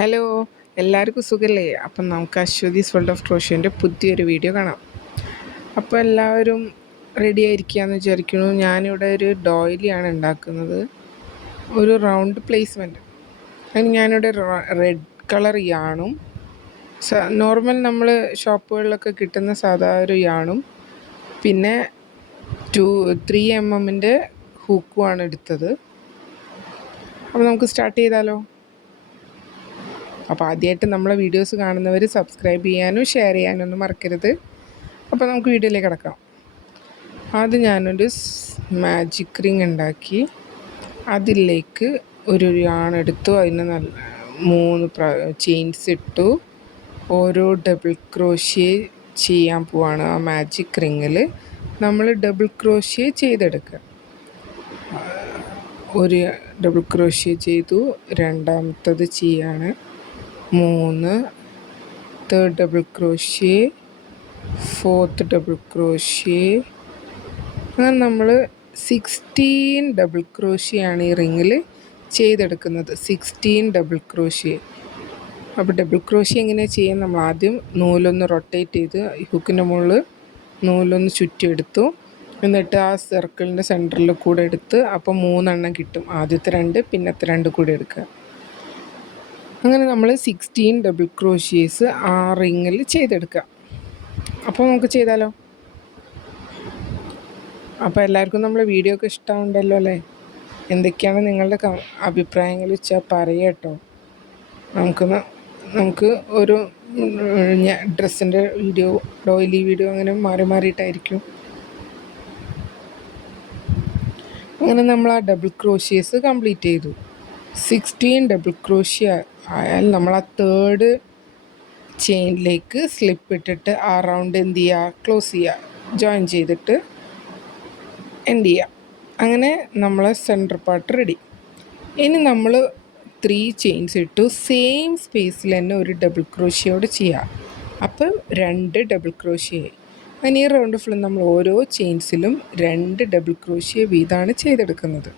Hello, എല്ലാവർക്കും സുഖല്ലേ? അപ്പം നമുക്ക് അശ്വതീസ് വേൾഡ് ഓഫ് ക്രോഷ്യേൻ്റെ പുതിയൊരു വീഡിയോ കാണാം. അപ്പോൾ എല്ലാവരും റെഡി ആയിരിക്കുകയെന്ന് വിചാരിക്കുന്നു. ഞാനിവിടെ ഒരു ഡോയിലിയാണ് ഉണ്ടാക്കുന്നത്, ഒരു റൗണ്ട് പ്ലേസ്മെൻറ്റ്. അതിന് ഞാനിവിടെ റെഡ് കളർ യാണും നോർമൽ നമ്മൾ ഷോപ്പുകളിലൊക്കെ കിട്ടുന്ന സാധാ ഒരു യാണും പിന്നെ 3 mm ഹൂക്കുമാണ് എടുത്തത്. അപ്പോൾ നമുക്ക് സ്റ്റാർട്ട് ചെയ്താലോ? അപ്പോൾ ആദ്യമായിട്ട് നമ്മളെ വീഡിയോസ് കാണുന്നവർ സബ്സ്ക്രൈബ് ചെയ്യാനും ഷെയർ ചെയ്യാനും ഒന്നും മറക്കരുത്. അപ്പോൾ നമുക്ക് വീഡിയോയിലേക്ക് കിടക്കാം. ആദ്യം ഞാനൊരു മാജിക് റിങ് ഉണ്ടാക്കി, അതിലേക്ക് ഒരു യാണെടുത്തു, അതിന് നല്ല 3 ചെയിൻസ് ഇട്ടു. ഓരോ ഡബിൾ ക്രോഷ്യ ചെയ്യാൻ പോവാണ്. ആ മാജിക് റിങ്ങിൽ നമ്മൾ ഡബിൾ ക്രോഷ്യ ചെയ്തെടുക്കുക. ഒരു ഡബിൾ ക്രോഷ്യ ചെയ്തു, രണ്ടാമത്തത് ചെയ്യാണ് 3, third double crochet, fourth double crochet. അങ്ങനെ നമ്മൾ 16 ഡബിൾ ക്രോഷ്യയാണ് ഈ റിങ്ങിൽ ചെയ്തെടുക്കുന്നത്. 16 ഡബിൾ ക്രോഷ്യ. അപ്പോൾ ഡബിൾ ക്രോഷ്യ എങ്ങനെയാണ് ചെയ്യാൻ? നമ്മൾ ആദ്യം നൂലൊന്ന് റൊട്ടേറ്റ് ചെയ്ത് ഈ ഹുക്കിൻ്റെ മുകളിൽ നൂലൊന്ന് ചുറ്റിയെടുത്തു. എന്നിട്ട് ആ സർക്കിളിൻ്റെ സെൻറ്ററിൽ കൂടെ എടുത്ത്, അപ്പോൾ 3 എണ്ണം കിട്ടും. ആദ്യത്തെ 2 പിന്നത്തെ 2 കൂടെ എടുക്കുക. അങ്ങനെ നമ്മൾ 16 ഡബിൾ ക്രോഷ്യേസ് ആ റിങ്ങിൽ ചെയ്തെടുക്കുക. അപ്പോൾ നമുക്ക് ചെയ്താലോ? അപ്പോൾ എല്ലാവർക്കും നമ്മളെ വീഡിയോ ഒക്കെ ഇഷ്ടമുണ്ടല്ലോ അല്ലേ? എന്തൊക്കെയാണ് നിങ്ങളുടെ അഭിപ്രായങ്ങൾ വെച്ചാൽ പറയുക കേട്ടോ. നമുക്ക് ഒരു ഡ്രസ്സിൻ്റെ വീഡിയോ, ഡോയിലി വീഡിയോ അങ്ങനെ മാറിയിട്ടായിരിക്കും. അങ്ങനെ നമ്മൾ ആ ഡബിൾ ക്രോഷ്യേസ് കംപ്ലീറ്റ് ചെയ്തു. 16 ഡബിൾ ക്രോഷ്യ ആയാൽ നമ്മൾ ആ തേർഡ് ചെയിനിലേക്ക് സ്ലിപ്പ് ഇട്ടിട്ട് ആ റൗണ്ട് എന്ത് ചെയ്യുക? ക്ലോസ് ചെയ്യുക, ജോയിൻ ചെയ്തിട്ട് എൻഡ് ചെയ്യുക. അങ്ങനെ നമ്മളെ സെൻറ്റർ പാർട്ട് റെഡി. ഇനി നമ്മൾ 3 ചെയിൻസ് ഇട്ടു, സെയിം സ്പേസിൽ തന്നെ ഒരു ഡബിൾ ക്രോഷ്യോട് ചെയ്യുക. അപ്പം 2 ഡബിൾ ക്രോഷ്യ. അങ്ങനെ ഈ റൗണ്ട് ഫുൾ നമ്മൾ ഓരോ ചെയിൻസിലും 2 ഡബിൾ ക്രോഷ്യ വീതമാണ് ചെയ്തെടുക്കുന്നത്.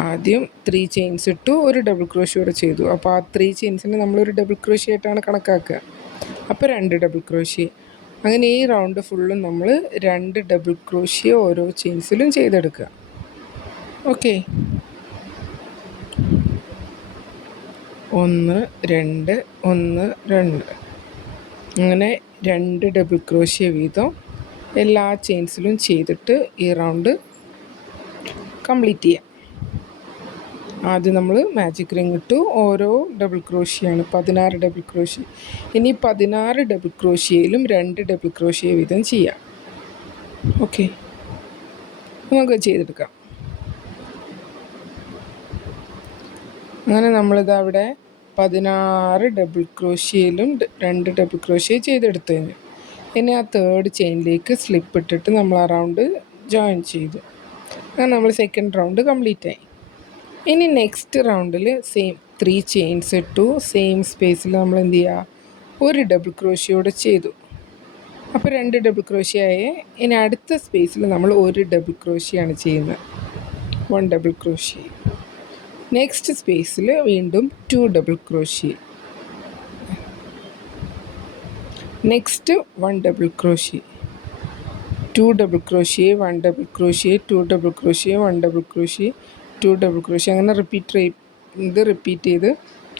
ആദ്യം 3 ചെയിൻസ് ഇട്ടു, ഒരു ഡബിൾ ക്രോഷ്യോടെ ചെയ്തു. അപ്പോൾ ആ 3 ചെയിൻസിനെ നമ്മളൊരു ഡബിൾ ക്രോഷ്യ ആയിട്ടാണ് കണക്കാക്കുക. അപ്പോൾ 2 ഡബിൾ ക്രോഷ്യ. അങ്ങനെ ഈ റൗണ്ട് ഫുള്ളും നമ്മൾ 2 ഡബിൾ ക്രോഷ്യ ഓരോ ചെയിൻസിലും ചെയ്തെടുക്കുക. ഓക്കെ, 1 2 1 2. അങ്ങനെ 2 ഡബിൾ ക്രോഷ്യ വീതം എല്ലാ ചെയിൻസിലും ചെയ്തിട്ട് ഈ റൗണ്ട് കംപ്ലീറ്റ് ചെയ്യാം. ആദ്യം നമ്മൾ മാജിക് റിങ് ഇട്ടു, ഓരോ ഡബിൾ ക്രോഷ്യയാണ്, 16 ഡബിൾ ക്രോഷ്യ. ഇനി 16 ഡബിൾ ക്രോഷ്യയിലും 2 ഡബിൾ ക്രോഷ്യ വീതം ചെയ്യാം. ഓക്കെ, നമുക്ക് ചെയ്തെടുക്കാം. അങ്ങനെ നമ്മളിത് അവിടെ 16 ഡബിൾ ക്രോഷ്യയിലും 2 ഡബിൾ ക്രോഷ്യ ചെയ്തെടുത്തു കഴിഞ്ഞു. ഇനി ആ തേർഡ് ചെയിനിലേക്ക് സ്ലിപ്പ് ഇട്ടിട്ട് നമ്മൾ ആ റൗണ്ട് ജോയിൻ ചെയ്തു. അങ്ങനെ നമ്മൾ സെക്കൻഡ് റൗണ്ട് കംപ്ലീറ്റ് ആയി. ഇനി നെക്സ്റ്റ് റൗണ്ടിൽ സെയിം 3 ചെയിൻസ് ഇട്ടു, സെയിം സ്പേസിൽ നമ്മൾ എന്ത് ചെയ്യുക? ഒരു ഡബിൾ ക്രോഷ്യോടെ ചെയ്തു. അപ്പോൾ 2 ഡബിൾ ക്രോഷ്യ ആയി. ഇനി അടുത്ത സ്പേസിൽ നമ്മൾ ഒരു ഡബിൾ ക്രോഷ്യയാണ് ചെയ്യുന്നത്, 1 ഡബിൾ ക്രോഷ്യ. നെക്സ്റ്റ് സ്പേസിൽ വീണ്ടും 2 double crochet. Next 1 double crochet, 2 double crochet, 1 double crochet, 2 double crochet, 1 double crochet, 2 double crochet. അങ്ങനെ റിപ്പീറ്റ് ചെയ്ത്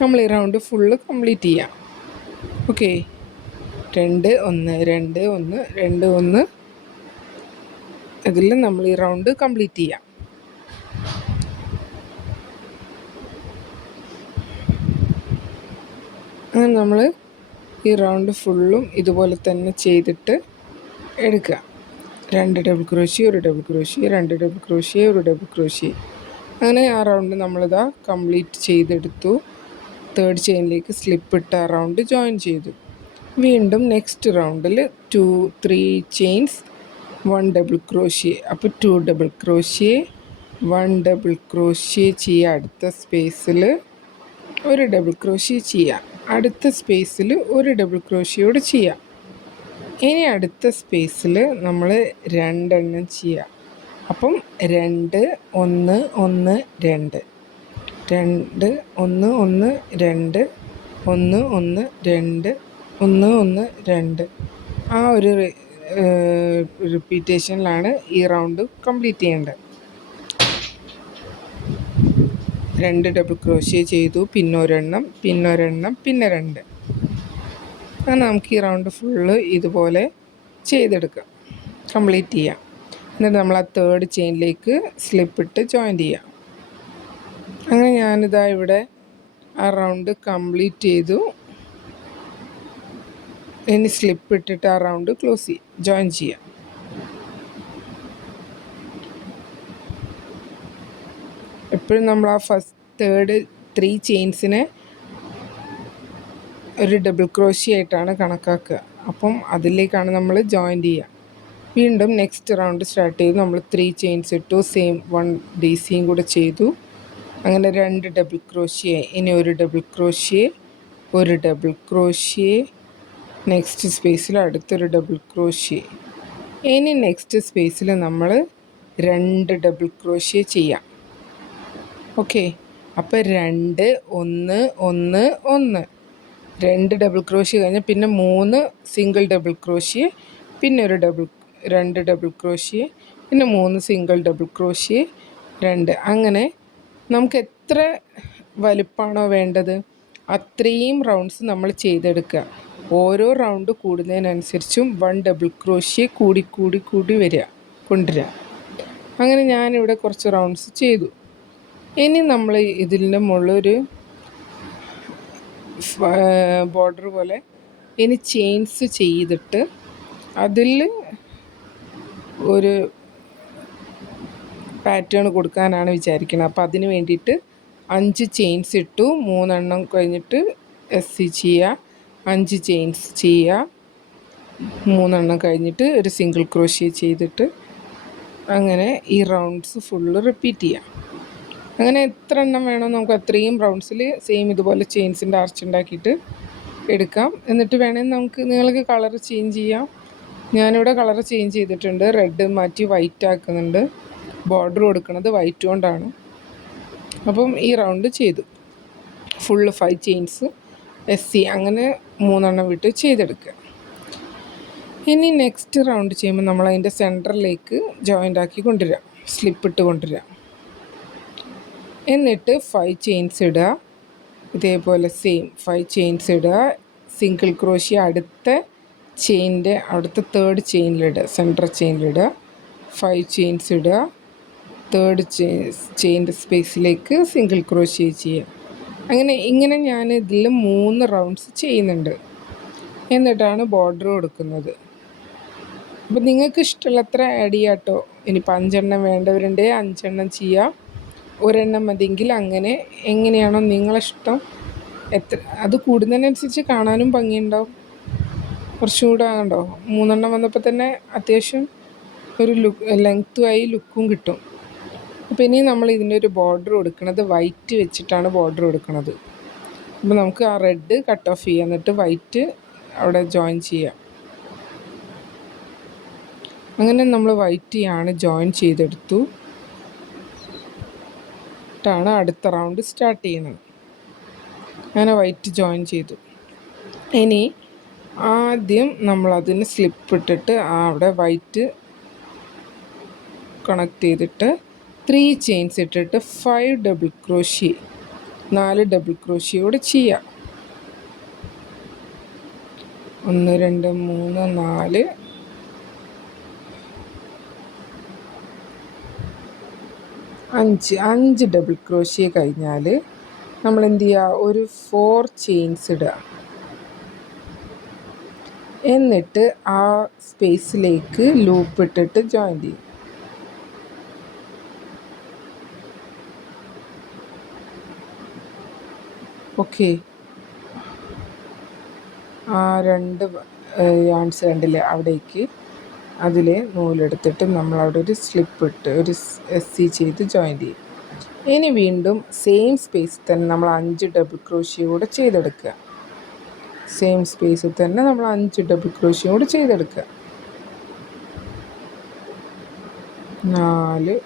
നമ്മൾ ഈ റൗണ്ട് ഫുള്ള് കംപ്ലീറ്റ് ചെയ്യാം. ഓക്കെ, 2 1 2 1 2 1. ഇതിൽ നമ്മൾ ഈ റൗണ്ട് കംപ്ലീറ്റ് ചെയ്യാം. അങ്ങനെ നമ്മൾ ഈ റൗണ്ട് ഫുള്ളും ഇതുപോലെ തന്നെ ചെയ്തിട്ട് എടുക്കുക. 2 ഡബിൾ ക്രോഷ്യ, ഒരു ഡബിൾ ക്രോഷ്യ, 2 ഡബിൾ ക്രോഷ്യ, ഒരു ഡബിൾ ക്രോഷ്യ. അങ്ങനെ ആ റൗണ്ട് നമ്മളിതാ കംപ്ലീറ്റ് ചെയ്തെടുത്തു. തേർഡ് ചെയിനിലേക്ക് സ്ലിപ്പ് ഇട്ട് ആ റൗണ്ട് ജോയിൻ ചെയ്തു. വീണ്ടും നെക്സ്റ്റ് റൗണ്ടിൽ 2 3 ചെയിൻസ്, 1 ഡബിൾ ക്രോഷ്യ. അപ്പോൾ 2 ഡബിൾ ക്രോഷ്യ, 1 ഡബിൾ ക്രോഷ്യ ചെയ്യുക. അടുത്ത സ്പേസിൽ ഒരു ഡബിൾ ക്രോഷ്യ ചെയ്യാം. അടുത്ത സ്പേസിൽ ഒരു ഡബിൾ ക്രോഷ്യോട് ചെയ്യാം. ഇനി അടുത്ത സ്പേസിൽ നമ്മൾ 2 എണ്ണം ചെയ്യാം. അപ്പം 2 1 1 2 2 1 1 2 1 1 2 1 1 2 ആ ഒരു റിപ്പീറ്റേഷനിലാണ് ഈ റൗണ്ട് കംപ്ലീറ്റ് ചെയ്യേണ്ടത്. 2 ഡബിൾ ക്രോഷ്യ ചെയ്തു, പിന്നെ ഒരെണ്ണം, പിന്നെ ഒരെണ്ണം, പിന്നെ 2. അങ്ങനെ നമുക്ക് ഈ റൗണ്ട് ഫുള്ള് ഇതുപോലെ ചെയ്തെടുക്കാം, കംപ്ലീറ്റ് ചെയ്യാം. എന്നിട്ട് നമ്മൾ ആ തേർഡ് ചെയിനിലേക്ക് സ്ലിപ്പിട്ട് ജോയിൻ ചെയ്യാം. അങ്ങനെ ഞാനിതാ ഇവിടെ ആ റൗണ്ട് കംപ്ലീറ്റ് ചെയ്തു. ഇനി സ്ലിപ്പ് ഇട്ടിട്ട് ആ റൗണ്ട് ജോയിൻ ചെയ്യാം. എപ്പോഴും നമ്മൾ ആ തേർഡ് 3 ചെയിൻസിനെ ഒരു ഡബിൾ ക്രോഷ്യ ആയിട്ടാണ് കണക്കാക്കുക. അപ്പം അതിലേക്കാണ് നമ്മൾ ജോയിൻ ചെയ്യുക. വീണ്ടും നെക്സ്റ്റ് റൗണ്ട് സ്റ്റാർട്ട് ചെയ്തു. നമ്മൾ 3 ചെയിൻസ് ഇട്ടു, സെയിം 1 DC കൂടെ ചെയ്തു. അങ്ങനെ 2 ഡബിൾ ക്രോഷ്യ. ഇനി ഒരു ഡബിൾ ക്രോഷ്യ, ഒരു ഡബിൾ ക്രോഷ്യ, നെക്സ്റ്റ് സ്പേസിൽ അടുത്തൊരു ഡബിൾ ക്രോഷ്യ. ഇനി നെക്സ്റ്റ് സ്പേസിൽ നമ്മൾ 2 ഡബിൾ ക്രോഷ്യ ചെയ്യാം. ഓക്കെ, അപ്പോൾ 2 1 1 1 2 ഡബിൾ ക്രോഷ്യ കഴിഞ്ഞ് പിന്നെ 3 സിംഗിൾ ഡബിൾ ക്രോഷ്യ, പിന്നെ ഒരു 2 ഡബിൾ ക്രോഷ്യ, പിന്നെ 3 സിംഗിൾ ഡബിൾ ക്രോഷ്യ 2. അങ്ങനെ നമുക്ക് എത്ര വലുപ്പമാണോ വേണ്ടത് അത്രയും റൗണ്ട്സ് നമ്മൾ ചെയ്തെടുക്കുക. ഓരോ റൗണ്ട് കൂടുന്നതിനനുസരിച്ചും 1 ഡബിൾ ക്രോഷ്യ കൂടി കൂടി കൂടി കൊണ്ടുവരിക. അങ്ങനെ ഞാനിവിടെ കുറച്ച് റൗണ്ട്സ് ചെയ്തു. ഇനി നമ്മൾ ഇതിൻ്റെ മുകളിലൊരു ബോർഡർ പോലെ ഇനി ചെയിൻസ് ചെയ്തിട്ട് അതിൽ ഒരു പാറ്റേൺ കൊടുക്കാനാണ് വിചാരിക്കുന്നത്. അപ്പോൾ അതിന് വേണ്ടിയിട്ട് 5 ചെയിൻസ് ഇട്ടു, 3 എണ്ണം കഴിഞ്ഞിട്ട് SC ചെയ്യുക, 5 ചെയിൻസ് ചെയ്യുക, 3 എണ്ണം കഴിഞ്ഞിട്ട് ഒരു സിംഗിൾ ക്രോഷ്യ ചെയ്തിട്ട് അങ്ങനെ ഈ റൗണ്ട്സ് ഫുള്ള് റിപ്പീറ്റ് ചെയ്യാം. അങ്ങനെ എത്ര എണ്ണം വേണോ നമുക്ക് അത്രയും റൗണ്ട്സിൽ സെയിം ഇതുപോലെ ചെയിൻസിൻ്റെ ആർച്ച് ഉണ്ടാക്കിയിട്ട് എടുക്കാം. എന്നിട്ട് വേണമെങ്കിൽ നിങ്ങൾക്ക് കളർ ചേഞ്ച് ചെയ്യാം. ഞാനിവിടെ കളർ ചേഞ്ച് ചെയ്തിട്ടുണ്ട്, റെഡ് മാറ്റി വൈറ്റ് ആക്കുന്നുണ്ട്. ബോർഡർ കൊടുക്കുന്നത് വൈറ്റ് കൊണ്ടാണ്. അപ്പം ഈ റൗണ്ട് ചെയ്തു ഫുള്ള് 5 ചെയിൻസ് SC അങ്ങനെ 3 എണ്ണം വിട്ട് ചെയ്തെടുക്കുക. ഇനി നെക്സ്റ്റ് റൗണ്ട് ചെയ്യുമ്പോൾ നമ്മൾ അതിൻ്റെ സെൻറ്ററിലേക്ക് ജോയിൻ്റ് ആക്കി കൊണ്ടുവരാം, സ്ലിപ്പിട്ട് കൊണ്ടുവരാം. എന്നിട്ട് 5 ചെയിൻസ് ഇടുക, ഇതേപോലെ സെയിം 5 ചെയിൻസ് ഇടുക, സിംഗിൾ ക്രോഷ്യ അടുത്ത ചെയിനിൻ്റെ അവിടുത്തെ തേർഡ് ചെയിനിലിടുക, സെൻറ്റർ ചെയിനിലിടുക, 5 ചെയിൻസ് ഇടുക, തേർഡ് ചെയിൻ്റെ സ്പേസിലേക്ക് സിംഗിൾ ക്രോഷ്യ ചെയ്യുക. ഇങ്ങനെ ഞാൻ ഇതിൽ 3 റൗണ്ട്സ് ചെയ്യുന്നുണ്ട്. എന്നിട്ടാണ് ബോർഡർ കൊടുക്കുന്നത്. അപ്പോൾ നിങ്ങൾക്ക് ഇഷ്ടമുള്ളത്ര ആഡ് ചെയ്യാം കേട്ടോ. ഇനിയിപ്പോൾ 5 എണ്ണം വേണ്ടവരുണ്ടെങ്കിൽ 5 എണ്ണം ചെയ്യാം, ഒരെണ്ണം മതിയെങ്കിൽ അങ്ങനെ, എങ്ങനെയാണോ നിങ്ങളിഷ്ടം. അത് കൂടുന്നതിനനുസരിച്ച് കാണാനും ഭംഗിയുണ്ടാവും. കുറച്ചും കൂടെ ആകണ്ടോ, 3 എണ്ണം വന്നപ്പോൾ തന്നെ അത്യാവശ്യം ഒരു ലെങ്ത്തുമായി ലുക്കും കിട്ടും. അപ്പോൾ ഇനി നമ്മൾ ഇതിൻ്റെ ഒരു ബോർഡർ കൊടുക്കുന്നത് വൈറ്റ് വെച്ചിട്ടാണ് ബോർഡർ കൊടുക്കുന്നത്. അപ്പോൾ നമുക്ക് ആ റെഡ് കട്ട് ഓഫ് ചെയ്യാം, എന്നിട്ട് വൈറ്റ് അവിടെ ജോയിൻ ചെയ്യാം. അങ്ങനെ നമ്മൾ വൈറ്റ് ജോയിൻ ചെയ്തെടുത്തു ാണ് അടുത്ത റൗണ്ട് സ്റ്റാർട്ട് ചെയ്യുന്നത്. അങ്ങനെ വൈറ്റ് ജോയിൻ ചെയ്തു. ഇനി ആദ്യം നമ്മളതിന് സ്ലിപ്പ് ഇട്ടിട്ട് അവിടെ വൈറ്റ് കണക്ട് ചെയ്തിട്ട് 3 ചെയിൻസ് ഇട്ടിട്ട് 5 ഡബിൾ ക്രോഷ്യ, 4 ഡബിൾ ക്രോഷ്യ കൂടെ ചെയ്യാം. 1 2 3 4 5 ഡബിൾ ക്രോഷ്യ കഴിഞ്ഞാൽ നമ്മൾ എന്ത് ചെയ്യുക, ഒരു 4 ചെയിൻസ് ഇടുക. എന്നിട്ട് ആ സ്പേസിലേക്ക് ലൂപ്പ് ഇട്ടിട്ട് ജോയിൻ ചെയ്യും. ഓക്കെ, ആ 2 യാൺസ് കണ്ടില്ലേ അവിടേക്ക് അതിൽ നൂലെടുത്തിട്ട് നമ്മളവിടെ ഒരു സ്ലിപ്പ് ഇട്ട് ഒരു SC ചെയ്ത് ജോയിൻ ചെയ്യും. ഇനി വീണ്ടും സെയിം സ്പേസിൽ തന്നെ നമ്മൾ 5 ഡബിൾ ക്രോഷ്യ കൂടെ ചെയ്തെടുക്കുക. സെയിം സ്പേസിൽ തന്നെ നമ്മൾ 5 ഡബിൾ ക്രോഷ്യ കൂടെ ചെയ്തെടുക്കുക. 4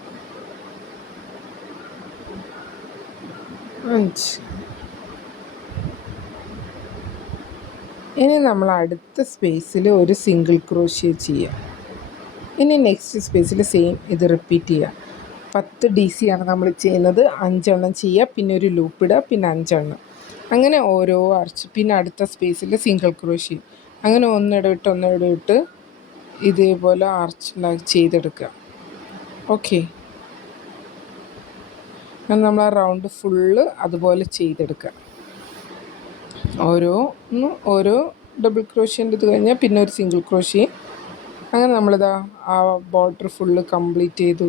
5 ഇനി നമ്മൾ അടുത്ത സ്പേസിൽ ഒരു സിംഗിൾ ക്രോഷ്യ ചെയ്യാം. ഇനി നെക്സ്റ്റ് സ്പേസിൽ സെയിം ഇത് റിപ്പീറ്റ് ചെയ്യുക. 10 DC ആണ് നമ്മൾ ചെയ്യുന്നത്. 5 എണ്ണം ചെയ്യുക, പിന്നെ ഒരു ലൂപ്പ് ഇടുക, പിന്നെ 5 എണ്ണം. അങ്ങനെ ഓരോ ആർച്ച്. പിന്നെ അടുത്ത സ്പേസിൽ സിംഗിൾ ക്രോഷ്യ. അങ്ങനെ ഒന്നിടവിട്ട് ഇതേപോലെ ആർച്ച് ചെയ്തെടുക്കുക. ഓക്കെ, അങ്ങനെ നമ്മൾ ആ റൗണ്ട് ഫുള്ള് അതുപോലെ ചെയ്തെടുക്കുക. ഓരോ ഡബിൾ ക്രോഷ്യൻ്റെ ഇത് കഴിഞ്ഞാൽ പിന്നെ ഒരു സിംഗിൾ ക്രോഷ്യ. അങ്ങനെ നമ്മളിതാ ആ ബോർഡർ ഫുള്ള് കംപ്ലീറ്റ് ചെയ്തു.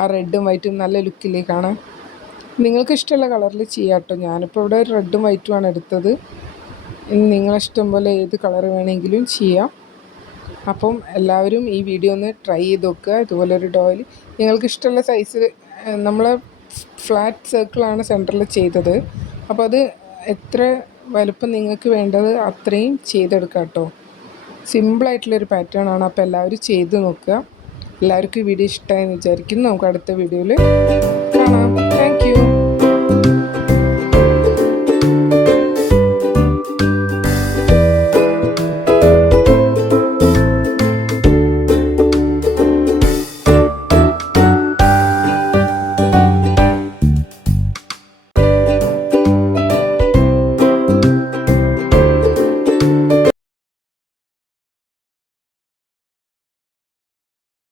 ആ റെഡും വൈറ്റും നല്ല ലുക്കിലേ കാണാൻ. നിങ്ങൾക്ക് ഇഷ്ടമുള്ള കളറിൽ ചെയ്യാം കേട്ടോ. ഞാനിപ്പോൾ ഇവിടെ റെഡും വൈറ്റുമാണ് എടുത്തത്. ഇനി നിങ്ങളിഷ്ടം പോലെ ഏത് കളർ വേണമെങ്കിലും ചെയ്യാം. അപ്പം എല്ലാവരും ഈ വീഡിയോ ഒന്ന് ട്രൈ ചെയ്ത് നോക്കുക. ഇതുപോലെ ഒരു ഡോയിൽ നിങ്ങൾക്ക് ഇഷ്ടമുള്ള സൈസ്. നമ്മൾ ഫ്ലാറ്റ് സർക്കിളാണ് സെൻറ്ററിൽ ചെയ്തത്. അപ്പോൾ അത് എത്ര വലുപ്പം നിങ്ങൾക്ക് വേണ്ടത് അത്രയും ചെയ്തെടുക്കാം കേട്ടോ. സിമ്പിളായിട്ടുള്ളൊരു പാറ്റേൺ ആണ്. അപ്പോൾ എല്ലാവരും ചെയ്ത് നോക്കുക. എല്ലാവർക്കും ഈ വീഡിയോ ഇഷ്ടമായെന്ന് വിചാരിക്കുന്നു. നമുക്ക് അടുത്ത വീഡിയോയിൽ കാണാം. Thank you.